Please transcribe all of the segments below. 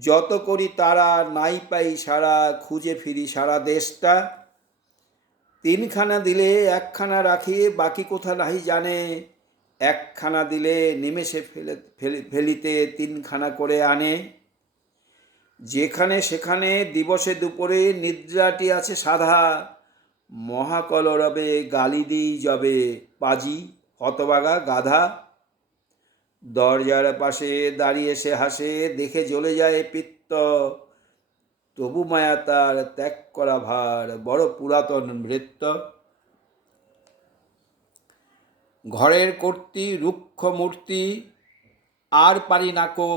যত করি তারা নাই পাই সারা, খুঁজে ফিরি সারা দেশটা। তিনখানা দিলে একখানা রাখি, বাকি কোথা নাহি জানে। একখানা দিলে নিমেষে ফেলে, ফেলি- ফেলিতে তিনখানা করে আনে। যেখানে সেখানে দিবসে দুপুরে নিদ্রাটি আছে সাধা। মহাকলরবে গালি দিই যবে পাজি, হতবাগা গাধা। দরজার পাশে দাঁড়িয়ে সে হাসে, দেখে জ্বলে যায় পিত্ত। তবু মায়া তার ত্যাগ করা ভার, বড় পুরাতন ভৃত্য। ঘরের কর্তি, রুক্ষ মূর্তি, আর পারি নাকো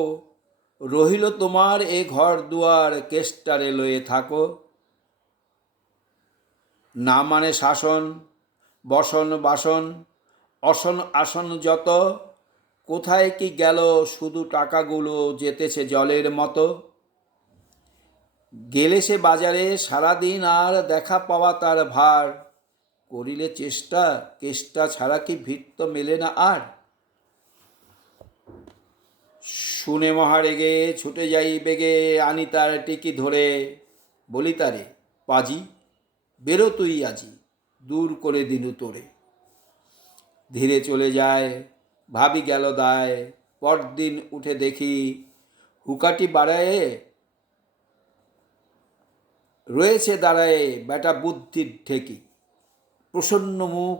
রহিল তোমার এ ঘর দুয়ার, কেষ্টারে লয়ে থাকো। না মানে শাসন, বসন বাসন, অসন আসন যত। কোথায় কি গেল শুধু টাকাগুলো যেতেছে জলের মতো? গেলে সে বাজারে সারাদিন আর দেখা পাওয়া তার ভার। করিলে চেষ্টা, কেষ্টা ছাড়া কি ভিত্ত মেলে না আর? শুনে মহারেগে, ছুটে যাই বেগে, আনি তার টিকি ধরে। বলি তারে, পাজি, বেরো তুই আজি, দূর করে দিনু তোরে। ধীরে চলে যায় ভাবি গেল দায়। পরদিন উঠে দেখি হুকাটি বাড়ায়ে রয়েছে দাঁড়ায়ে বেটা বুদ্ধির ঠেকি প্রসন্ন মুখ,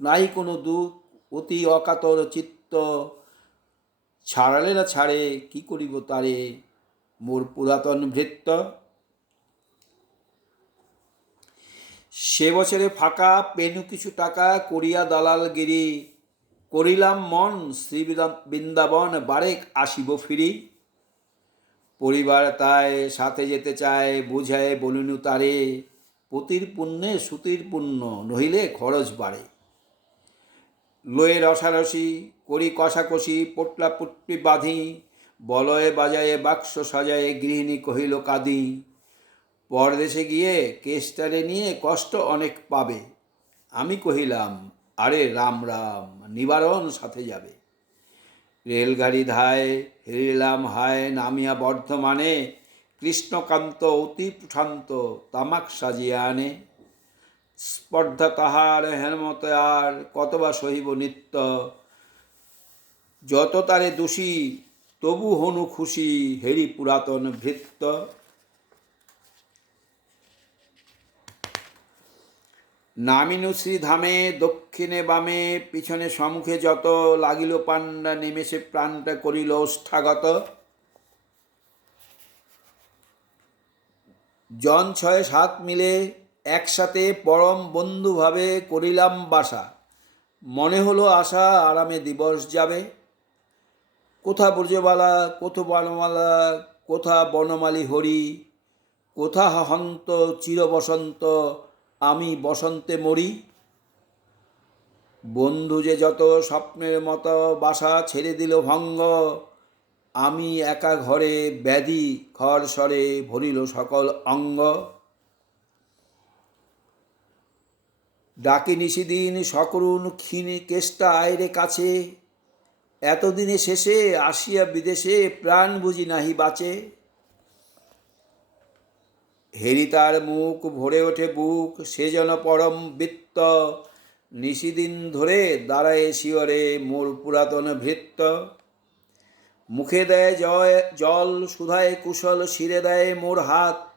নাই কোনো দুঃখ অতি অকাতর চিত্ত। ছাড়ালে না ছাড়ে, কি করিব তারে? মোর পুরাতন ভৃত্য। সে বছরে ফাঁকা, পেনু কিছু টাকা, করিয়া দালালগিরি। করিলাম মন শ্রী বৃন্দাবন বারেক আসিব ফিরি। পরিবার তাই সাথে যেতে চায়, বুঝায় বলিনু তারে, পতির পুণ্যে সুতির পুণ্য নহিলে খরচ বাড়ে। লয়ে রসারসি করি কষাকষি, পোটলা পুটলি বাঁধি, বলয়ে বাজায়ে বাক্স সাজায়ে গৃহিণী কহিল, কাঁদি। পরদেশে গিয়ে কেস্টারে নিয়ে কষ্ট অনেক পাবে। আমি কহিলাম আরে রাম রাম, নিবারণ সাথে যাবে। রেলগাড়ি ধায়, হেরিলাম হায়, নামিয়া বর্ধমানে, কৃষ্ণকান্ত অতি প্রশান্ত তামাক সাজিয়া আনে। স্পর্ধা তাহার হেমত আর, কতবা সহিব নিত্য। যত তারে দোষী, তবু হনু খুশি, হেরি পুরাতন ভৃত্য। নামিনু শ্রীধামে, দক্ষিণে বামে, পিছনে সম্মুখে যত লাগিল পান্ডা নিমেষে প্রাণটা করিল ওষ্ঠাগত। জন ছয় সাত মিলে একসাথে পরম বন্ধুভাবে করিলাম বাসা। মনে হলো আশা আরামে দিবস যাবে। কোথা ব্রজবালা, কোথা বনমালা, কোথা বনমালী হরি, কোথা হন্ত চির বসন্ত আমি বসন্তে মরি। বন্ধু যে যত স্বপ্নের মতো বাসা ছেড়ে দিল ভঙ্গ, আমি একা ঘরে ব্যাধি খর ভরিল সকল অঙ্গ। ডাকি নিশিদিন সকরুণ ক্ষীণ কেষ্টা আয়রে কাছে, এতদিনে শেষে আসিয়া বিদেশে প্রাণ বুঝি নাহি বাঁচে। হেরি তার মুখ ভরে ওঠে বুক, সে যেন পরম বৃত্ত। নিশিদিন ধরে দাঁড়ায় শিওরে মোর পুরাতন ভৃত্য মুখে দেয় জয়, জল সুধায় কুশল, শিরে দেয় মোর হাত।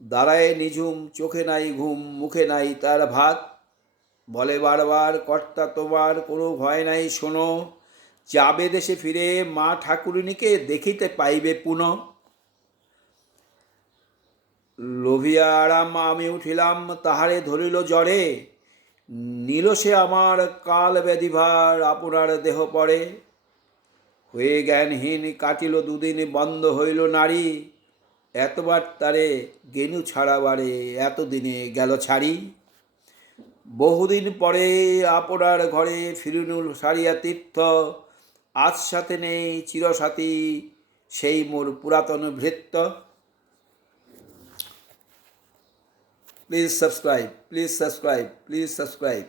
দাঁড়ায় নিঝুম, চোখে নাই ঘুম, মুখে নাই তার ভাত। বলে বারবার, কর্তা, তোমার কোনো ভয় নাই, শোনো। যাবে দেশে ফিরে মা ঠাকুরিনীকে দেখিতে পাইবে পুনঃ। লোভিয়া আরাম আমি উঠিলাম, তাহারে ধরিল জ্বরে। নিল সে আমার কাল ব্যাধিভার, আপনার দেহ পড়ে হয়ে জ্ঞানহীন কাটিল দুদিন, বন্ধ হইল নারী। এতবার তারে গেনু ছাড়াবারে, এতদিনে গেল ছাড়ি। বহুদিন পরে আপনার ঘরে ফিরিনুল সারিয়া তীর্থ। আজ সাথে নেই চিরসাথী, সেই মোর পুরাতন ভৃত্য। Please subscribe. Please subscribe. Please subscribe.